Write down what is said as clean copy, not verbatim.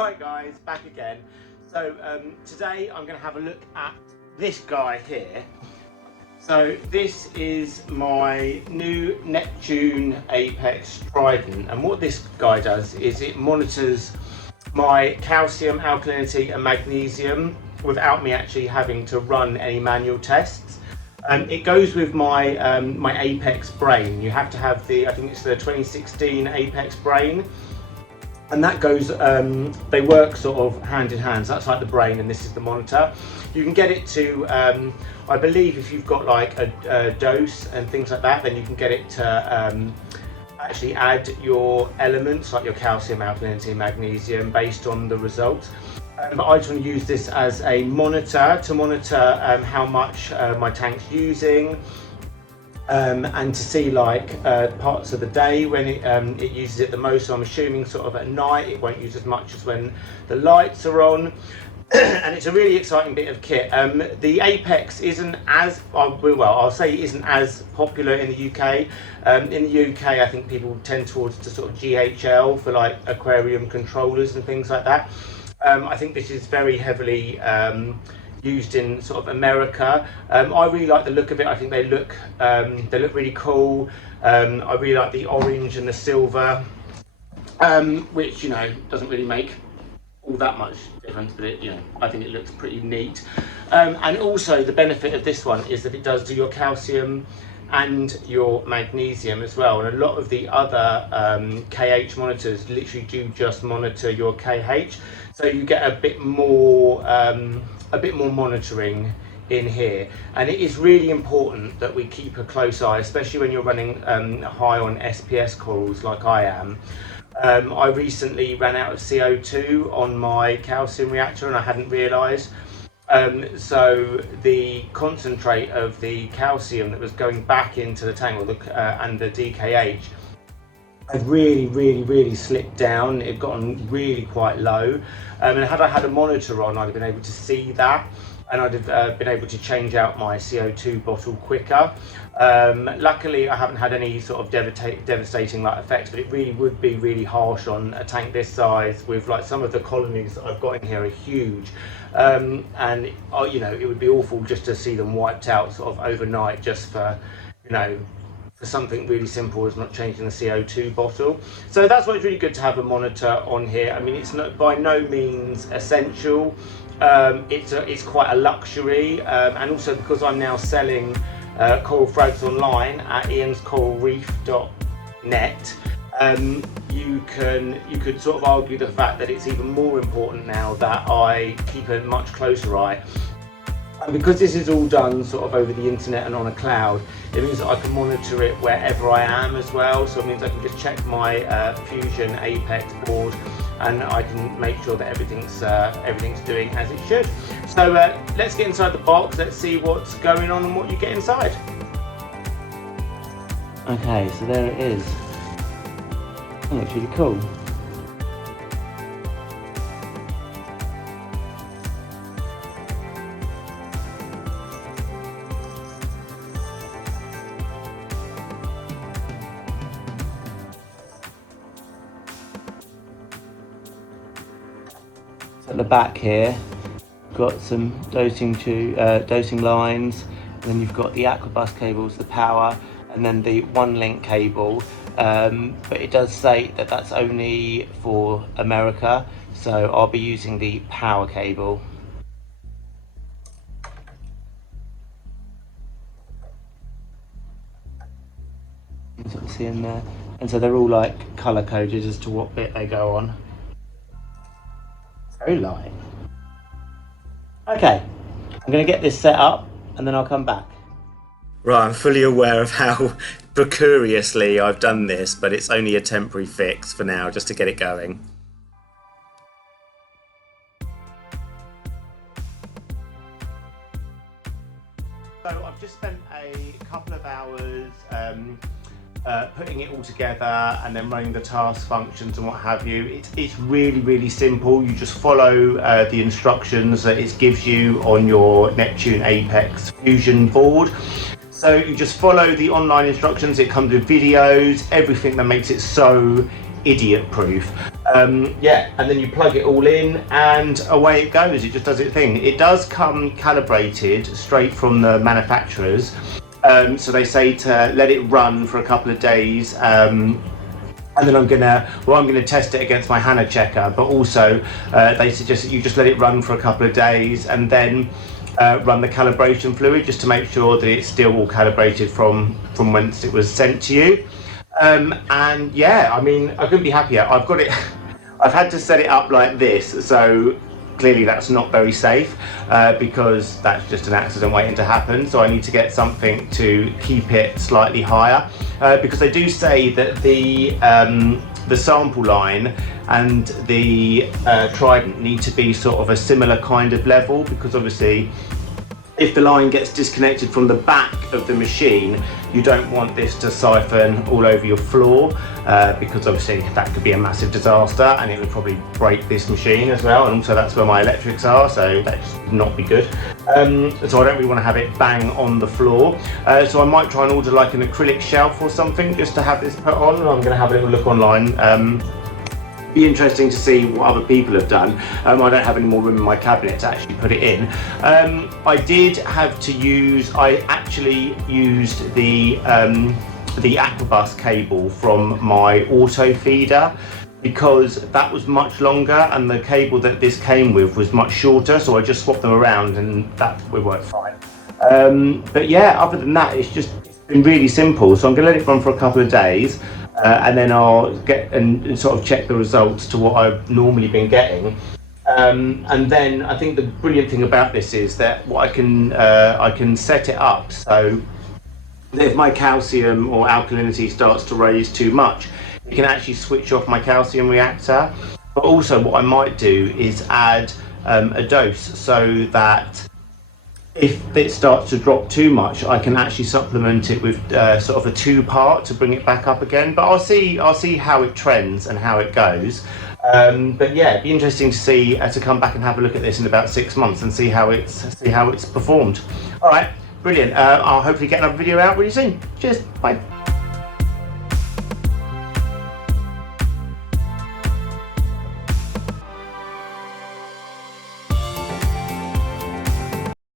Right guys, back again. So today I'm going to have a look at this guy here. So this is my new Neptune Apex Trident, and what this guy does is it monitors my calcium, alkalinity and magnesium without me actually having to run any manual tests. It goes with my my Apex brain. You have to have the, I think it's the 2016 Apex brain, and that goes, they work sort of hand in hand. So that's like the brain and this is the monitor. You can get it to, I believe if you've got like a dose and things like that, then you can get it to actually add your elements like your calcium, alkalinity and magnesium based on the results. But I just want to use this as a monitor to monitor how much my tank's using, and to see like parts of the day when it uses it the most. So I'm assuming sort of at night it won't use as much as when the lights are on. And it's a really exciting bit of kit. The Apex isn't as, well, I'll say it isn't as popular in the UK. In the UK, I think people tend towards to sort of GHL for like aquarium controllers and things like that. I think this is very heavily used in sort of America. I really like the look of it. I think they look really cool. I really like the orange and the silver, which, you know, doesn't really make all that much difference, but it, you know, I think it looks pretty neat. And also the benefit of this one is that it does do your calcium and your magnesium as well, and a lot of the other KH monitors literally do just monitor your KH, so you get a bit more monitoring in here. And it is really important that we keep a close eye, especially when you're running high on SPS corals like I am. I recently ran out of CO2 on my calcium reactor and I hadn't realised. So the concentrate of the calcium that was going back into the tank, and the DKH, had really slipped down. It had gotten really quite low, and had I had a monitor on, I'd have been able to see that, and I'd have been able to change out my CO2 bottle quicker. Luckily I haven't had any sort of devastating like effects, but it really would be really harsh on a tank this size, with like some of the colonies that I've got in here are huge, and you know, it would be awful just to see them wiped out sort of overnight, just for, you know, for something really simple as not changing the CO2 bottle. So that's why it's really good to have a monitor on here. I mean, it's not by no means essential. It's quite a luxury, and also because I'm now selling coral frags online at ianscoralreef.net, you could sort of argue the fact that it's even more important now that I keep a much closer eye. And because this is all done sort of over the internet and on a cloud, it means that I can monitor it wherever I am as well. So it means I can just check my Fusion Apex board, and I can make sure that everything's doing as it should. So let's get inside the box. Let's see what's going on and what you get inside. Okay, so there it is. That looks really cool. At the back here, got some dosing lines, and then you've got the Aquabus cables, the power, and then the one link cable. But it does say that that's only for America, so I'll be using the power cable. You can sort of see in there, and so they're all like colour coded as to what bit they go on. Very light. Okay, I'm going to get this set up and then I'll come back. Right, I'm fully aware of how precariously I've done this, but it's only a temporary fix for now, just to get it going. So I've just spent a couple of hours putting it all together and then running the task functions and what have you. It's really simple. You just follow the instructions that it gives you on your Neptune Apex Fusion board. So you just follow the online instructions. It comes with videos, everything that makes it so idiot proof. Yeah, and then you plug it all in and away it goes. It just does its thing. It does come calibrated straight from the manufacturers. So they say to let it run for a couple of days, and then I'm gonna test it against my HANA checker, but also they suggest that you just let it run for a couple of days and then run the calibration fluid just to make sure that it's still all calibrated from whence it was sent to you. And yeah, I mean, I couldn't be happier. I've got it. I've had to set it up like this, so clearly that's not very safe because that's just an accident waiting to happen. So I need to get something to keep it slightly higher because they do say that the sample line and the Trident need to be sort of a similar kind of level, because obviously if the line gets disconnected from the back of the machine, you don't want this to siphon all over your floor because obviously that could be a massive disaster and it would probably break this machine as well, and also that's where my electrics are, so that would not be good. So I don't really want to have it bang on the floor, so I might try and order like an acrylic shelf or something just to have this put on. I'm going to have a little look online. Be interesting to see what other people have done. I don't have any more room in my cabinet to actually put it in. I did have to use, I actually used the Aquabus cable from my auto feeder because that was much longer and the cable that this came with was much shorter, so I just swapped them around and that would work fine. But yeah, other than that, it's been really simple. So I'm going to let it run for a couple of days. And then I'll get and sort of check the results to what I've normally been getting. And then I think the brilliant thing about this is that what I can set it up so that if my calcium or alkalinity starts to raise too much, it can actually switch off my calcium reactor. But also what I might do is add a dose so that if it starts to drop too much, I can actually supplement it with sort of a 2-part to bring it back up again. But I'll see how it trends and how it goes. But yeah, it'd be interesting to see to come back and have a look at this in about 6 months and see how it's performed. All right, brilliant. I'll hopefully get another video out really soon. Cheers, bye.